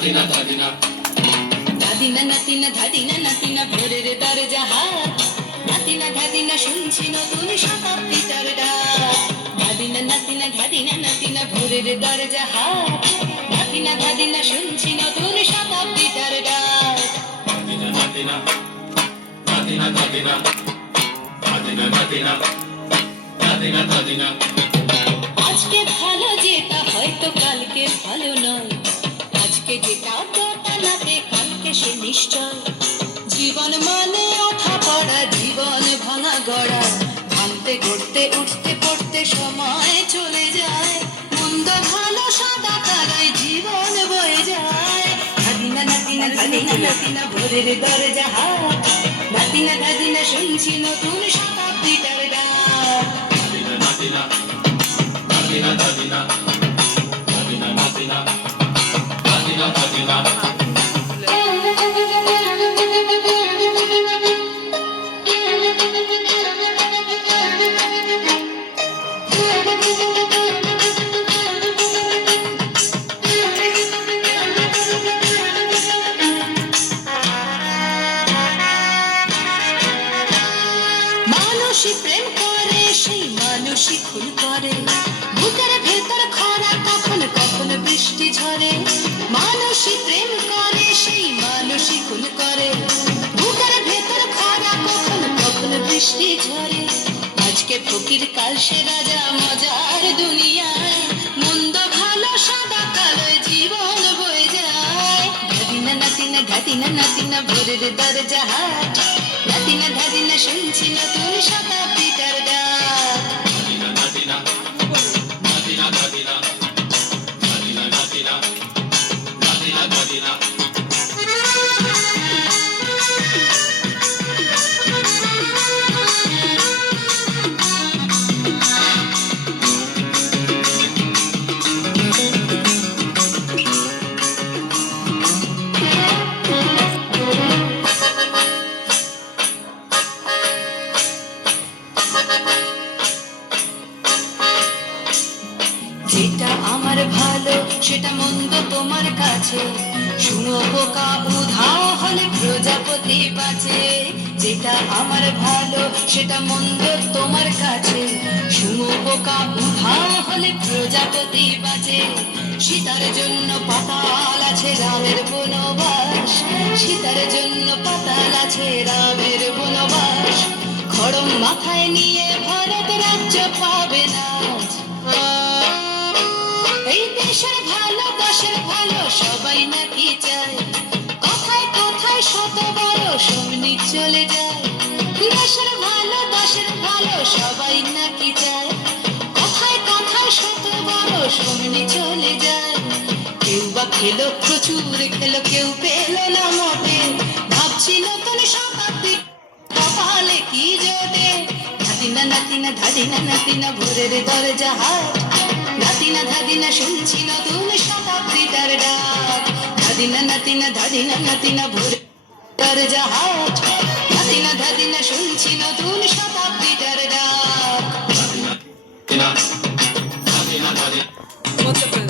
ধাদিনা নাতিনা ধাদিনা নাতিনা ভোরের দরজা হাত, নাতিনা ধাদিনা শুনছি নতুন শতাব্দীটার ডাক। ধাদিনা নাতিনা ধাদিনা নাতিনা ভোরের দরজা হাত, নাতিনা ধাদিনা শুনছি নতুন শতাব্দীটার ডাক। নাতিনা নাতিনা নাতিনা নাতিনা নাতিনা নাতিনা নাতিনা নাতিনা। আজকে ভালো যেটা হয়তো কালকে ভালো নয়, আজকে যেটা তোটা নাতে কালকে সে নিশ্চয়। জীবন মানে ওঠা পড়া, জীবন ভাঙা গড়া, ভাঙতে গড়তে উঠতে পড়তে সময় চলে যায়। মন্দ ভালো সাদা কালোয় জীবন বয়ে যায়। ধাদিনা নাতিনা ধাদিনা নাতিনা ভোরের দরজা হাত, নাতিনা ধাদিনা শুনছি নতুন শতাব্দীটার ডাক। নাতিনা নাতিনা নাতিনা নাতিনা নাতিনা নাতিনা নাতিনা নাতিনা। মানুষই প্রেম করে সেই মানুষই খুন করে, বুকের ভেতর খরা কখন কখন বৃষ্টি ঝরে। মানুষই প্রেম করে সেই মানুষই খুন করে, বুকের ভেতর খরা কখন কখন বৃষ্টি ঝরে। আজকে ফকির কাল সে রাজা মজার দুনিয়ায়, মন্দ ভালো সাদা কালোয় জীবন বয়ে যায়। ধাদিনা নাতিনা ধাদিনা নাতিনা ভোরের দরজা হাট, নাতিনা ধাদিনা শুনছি নতুন শতাব্দীটার ডাক। নাতিনা নাতিনা নাতিনা নাতিনা নাতিনা নাতিনা নাতিনা নাতিনা। যেটা আমার ভালো সেটা মন্দ তোমার কাছে, শুঁয়োপোকা উধাও হলে প্রজাপতি বাঁচে। যেটা আমার ভালো সেটা মন্দ তোমার কাছে, শুঁয়োপোকা উধাও হলে প্রজাপতি বাঁচে। সীতার জন্য পাতাল আছে রামের বনবাস, সীতার জন্য পাতাল আছে রামের বনবাস। খড়ম মাথায় নিয়ে ভারত রাজ্য পাবে না। এই দেশের ভালো দশের ভালো সবাই নাকি চায়, কথায় কথায় শত বড় সমনি চলে যায়। দেশের ভালো দশের ভালো সবাই নাকি চায়, কথায় কথায় শত বড় সমনি চলে যায়। কেউ বা খেলো প্রচুর খেলো, কেউ পেল না মোটে, ভাবছি নতুন শতাব্দী কপালে কি জোটে। ধাদিনা নাতিনা ধাদিনা নাতিনা ভোরের দরজা হাট, নাতিনা ধাদিনা শুনছি নতুন শতাব্দীটার ডাক। ধাদিনা নাতিনা ধাদিনা নাতিনা ভোরের দরজা হাট, নাতিনা ধাদিনা শুনছি নতুন শতাব্দীটার ডাক। নাতিনা নাতিনা নাতিনা।